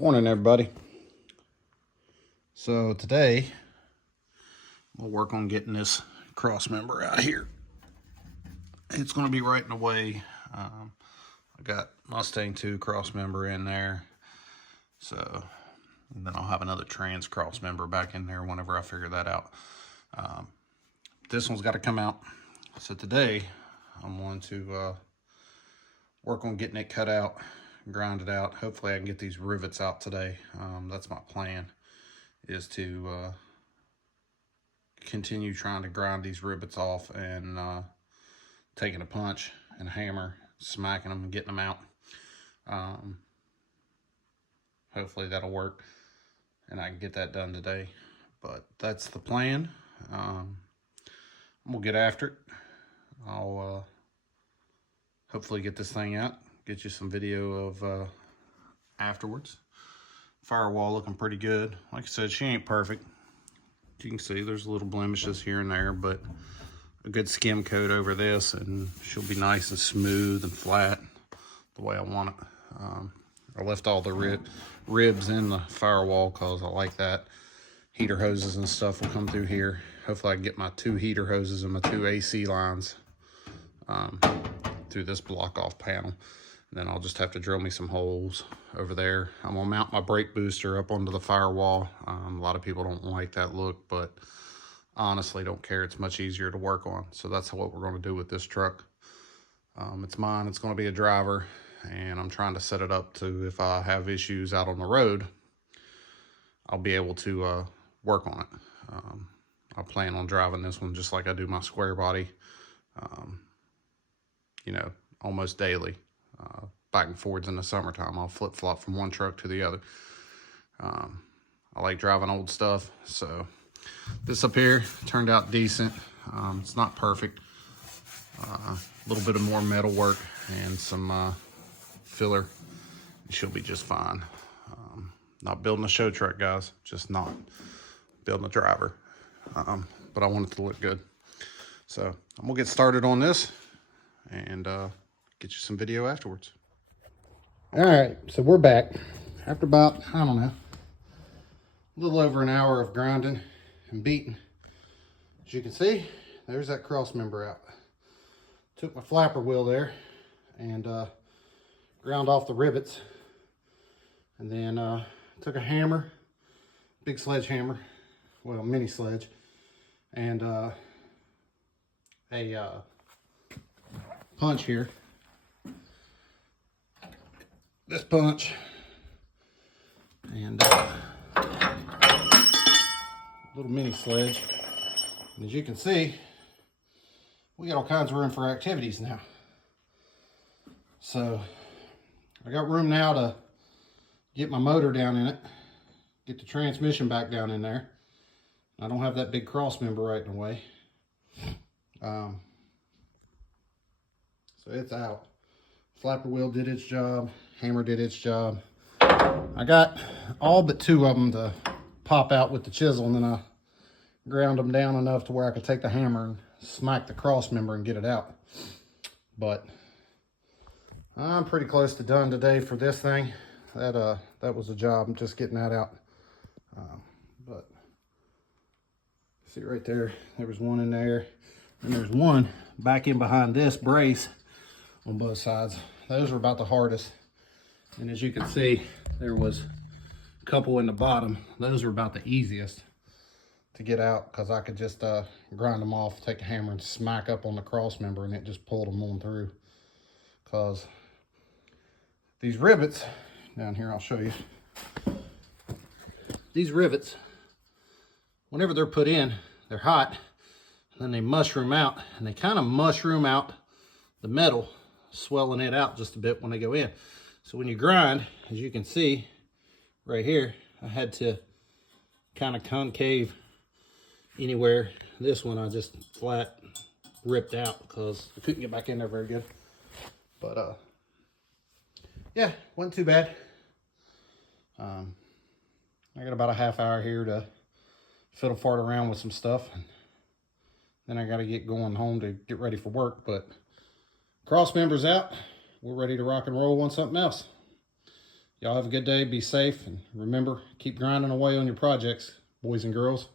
Morning, everybody. So today we'll work on getting this cross member out here. It's going to be right in the way. I got Mustang 2 cross member in there, so and then I'll have another trans cross member back in there whenever I figure that out. This one's got to come out. So today I'm going to work on getting it cut out, grind it out. Hopefully I can get these rivets out today. That's my plan, is to continue trying to grind these rivets off and taking a punch and a hammer, smacking them and getting them out. Hopefully that'll work and I can get that done today. But that's the plan. We'll get after it. I'll hopefully get this thing out, get you some video of afterwards. Firewall looking pretty good. Like I said, she ain't perfect. You can see there's little blemishes here and there, but a good skim coat over this and she'll be nice and smooth and flat the way I want it. I left all the ribs in the firewall because I like that. Heater hoses and stuff will come through here. Hopefully I can get my 2 heater hoses and my 2 AC lines through this block off panel. And then I'll just have to drill me some holes over there. I'm gonna mount my brake booster up onto the firewall. A lot of people don't like that look, but honestly don't care. It's much easier to work on. So that's what we're gonna do with this truck. It's mine, it's gonna be a driver, and I'm trying to set it up to, if I have issues out on the road, I'll be able to work on it. I plan on driving this one just like I do my square body, you know, almost daily. Back and forwards in the summertime. I'll flip-flop from one truck to the other. I like driving old stuff, so this up here turned out decent. It's not perfect. A little bit of more metal work and some filler. She'll be just fine. Not building a show truck, guys. Just not building a driver. But I want it to look good. So I'm gonna get started on this and get you some video afterwards. All right, so we're back after about, I don't know, a little over an hour of grinding and beating. As you can see, there's that cross member out. Took my flapper wheel there and ground off the rivets, and then took a hammer, big sledgehammer, well, mini sledge, and a punch here. This punch and little mini sledge. And as you can see, we got all kinds of room for activities now. So I got room now to get my motor down in it, get the transmission back down in there. I don't have that big cross member right in the way. So it's out. Flapper wheel did its job. Hammer did its job. I got all but 2 of them to pop out with the chisel, and then I ground them down enough to where I could take the hammer and smack the cross member and get it out. But I'm pretty close to done today for this thing. That was a job. I'm just getting that out. But see right there, there was one in there, and there's one back in behind this brace on both sides. Those were about the hardest. And as you can see, there was a couple in the bottom. Those were about the easiest to get out because I could just grind them off, take a hammer and smack up on the cross member, and it just pulled them on through. Because these rivets, down here I'll show you. These rivets, whenever they're put in, they're hot, and then they mushroom out, and they kind of mushroom out the metal, swelling it out just a bit when they go in. So when you grind, as you can see right here, I had to kind of concave anywhere. This one I just flat ripped out because I couldn't get back in there very good. But yeah, wasn't too bad. I got about a half hour here to fiddle fart around with some stuff, and then I got to get going home to get ready for work. But cross members out. We're ready to rock and roll on something else. Y'all have a good day. Be safe. And remember, keep grinding away on your projects, boys and girls.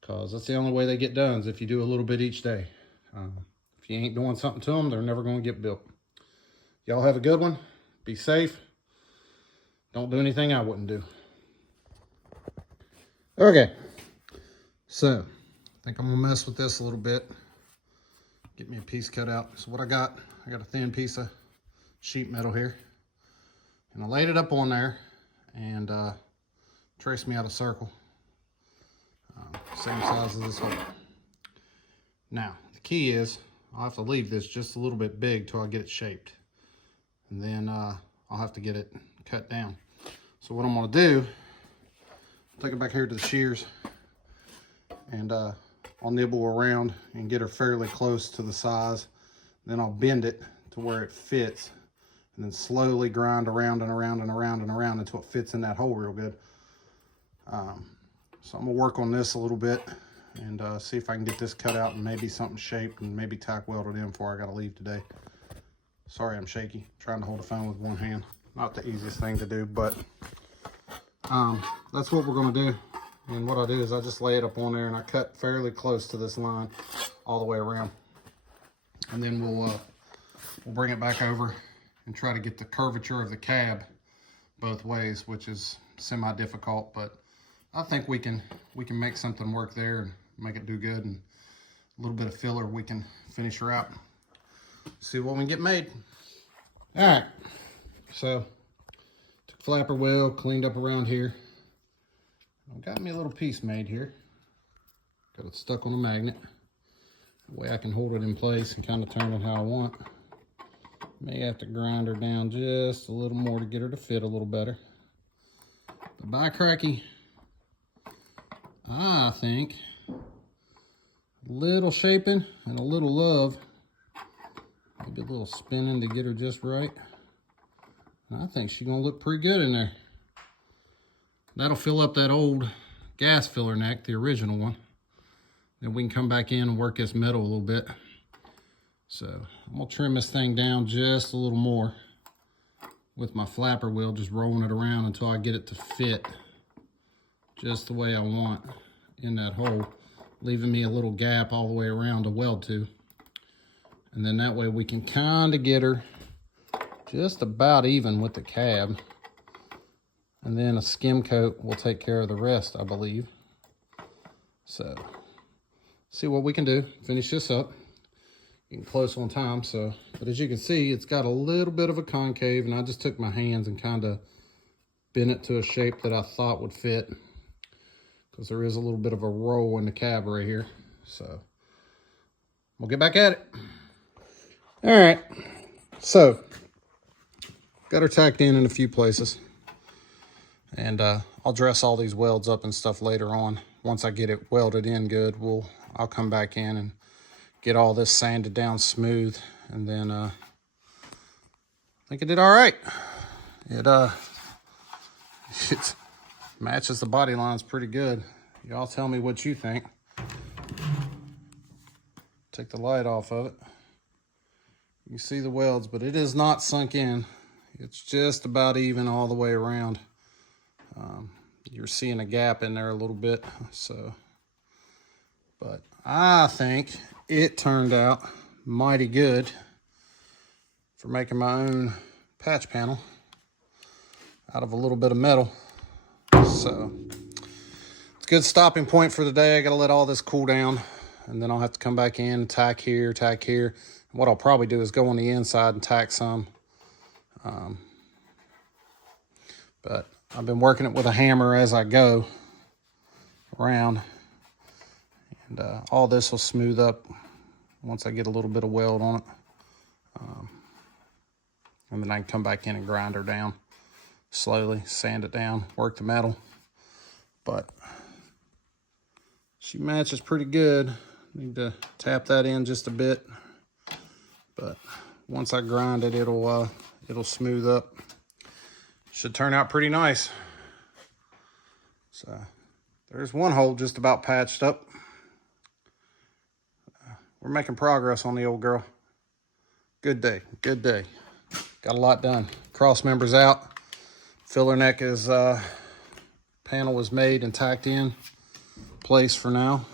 Because that's the only way they get done is if you do a little bit each day. If you ain't doing something to them, they're never going to get built. Y'all have a good one. Be safe. Don't do anything I wouldn't do. Okay. So, I think I'm going to mess with this a little bit. Get me a piece cut out. So what I got a thin piece of sheet metal here. And I laid it up on there and traced me out a circle. Same size as this hole. Now, the key is I'll have to leave this just a little bit big till I get it shaped. And then I'll have to get it cut down. So what I'm gonna do, take it back here to the shears and I'll nibble around and get her fairly close to the size. Then I'll bend it to where it fits and then slowly grind around and around and around and around until it fits in that hole real good. So I'm gonna work on this a little bit and see if I can get this cut out and maybe something shaped and maybe tack welded in before I gotta leave today. Sorry I'm shaky, trying to hold the phone with one hand. Not the easiest thing to do, but that's what we're gonna do. And what I do is I just lay it up on there and I cut fairly close to this line all the way around. And then we'll bring it back over and try to get the curvature of the cab both ways, which is semi-difficult, but I think we can make something work there and make it do good, and a little bit of filler we can finish her out. See what we can get made. All right, so took flapper wheel, cleaned up around here. I've got me a little piece made here. Got it stuck on a magnet. That way I can hold it in place and kind of turn it how I want. May have to grind her down just a little more to get her to fit a little better. But by cracky, I think a little shaping and a little love, maybe a little spinning to get her just right. And I think she's gonna look pretty good in there. That'll fill up that old gas filler neck, the original one. Then we can come back in and work this metal a little bit. So I'm gonna trim this thing down just a little more with my flapper wheel, just rolling it around until I get it to fit just the way I want in that hole, leaving me a little gap all the way around to weld to. And then that way we can kind of get her just about even with the cab. And then a skim coat will take care of the rest, I believe. So, see what we can do, finish this up. Getting close on time, so, but as you can see, it's got a little bit of a concave, and I just took my hands and kind of bent it to a shape that I thought would fit, because there is a little bit of a roll in the cab right here. So we'll get back at it. All right, so got her tacked in a few places, and I'll dress all these welds up and stuff later on. Once I get it welded in good, I'll come back in and get all this sanded down smooth, and then I think it did all right. It matches the body lines pretty good. Y'all tell me what you think. Take the light off of it. You can see the welds, but it is not sunk in. It's just about even all the way around. You're seeing a gap in there a little bit, so, but I think it turned out mighty good for making my own patch panel out of a little bit of metal. So it's a good stopping point for the day. I got to let all this cool down, and then I'll have to come back in, tack here, tack here. What I'll probably do is go on the inside and tack some. But I've been working it with a hammer as I go around. And all this will smooth up once I get a little bit of weld on it. And then I can come back in and grind her down slowly, sand it down, work the metal. But she matches pretty good. Need to tap that in just a bit. But once I grind it, it'll smooth up. Should turn out pretty nice. So there's one hole just about patched up. We're making progress on the old girl. Good day, good day. Got a lot done. Cross members out. Filler neck is panel was made and tacked in place for now.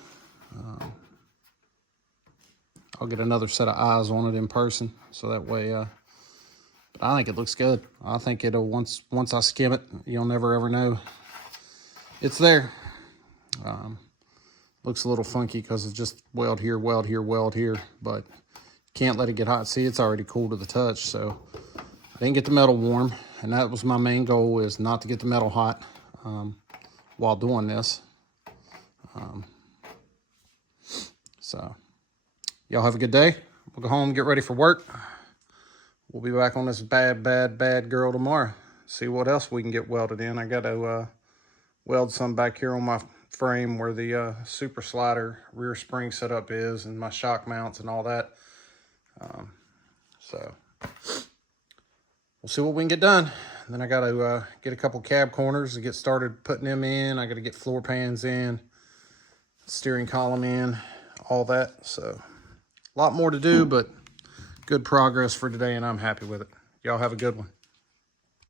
I'll get another set of eyes on it in person, so that way, but I think it looks good. I think it'll, once I skim it, you'll never ever know it's there. Looks a little funky because it's just weld here, weld here, weld here, but can't let it get hot. See, it's already cool to the touch, so I didn't get the metal warm, and that was my main goal, is not to get the metal hot while doing this. So y'all have a good day. We'll go home, get ready for work. We'll be back on this bad girl tomorrow. See what else we can get welded in. I got to weld some back here on my frame where the super slider rear spring setup is, and my shock mounts and all that. So we'll see what we can get done. And then I got to get a couple cab corners to get started putting them in. I got to get floor pans in, steering column in, all that. So a lot more to do, but good progress for today, and I'm happy with it. Y'all have a good one.